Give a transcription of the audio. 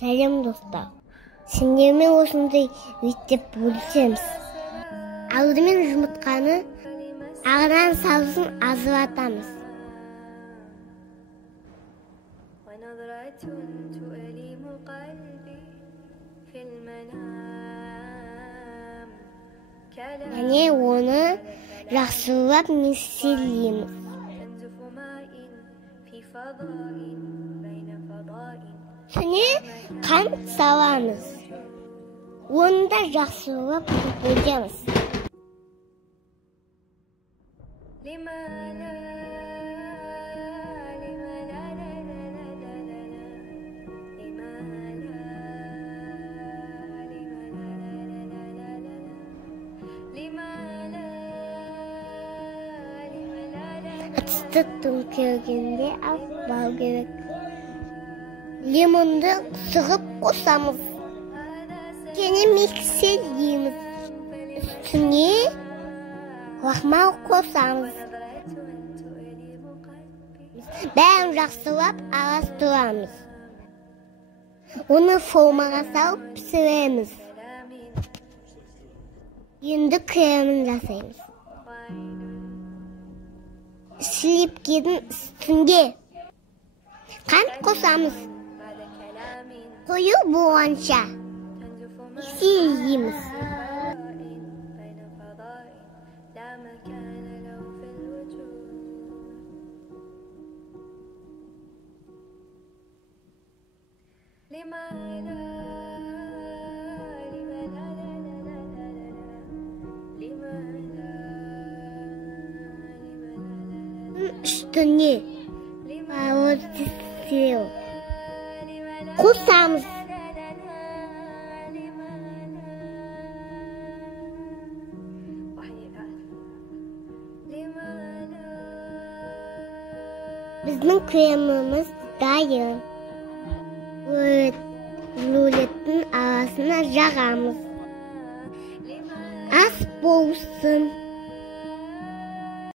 Сәлем достар. Сендермен осындай мектеп бөлісеміз. Алдымен жұмыртқаны ағынан сауысын ажыратамыз. Және оны жақсылап мекселейміз. Және қант саламыз. Оны да жақсылап бөлеміз. Атысты төңкергенде алып бау керек. Лимонды сығып қосамыз. Және микселейміз. Үстіне лахмал қосамыз. Бәрін жақсылап араластырамыз. Оны формаға салып пісіреміз. Енді кремін жасаймыз. Сливкенің үстінде қант қосамыз. Қою болғанша микселейміз. Üstüne bağırtısıyor. Kusамыз. Біздің креміміз дайын. Рулеттің арасына жағамыз. Ас болсын.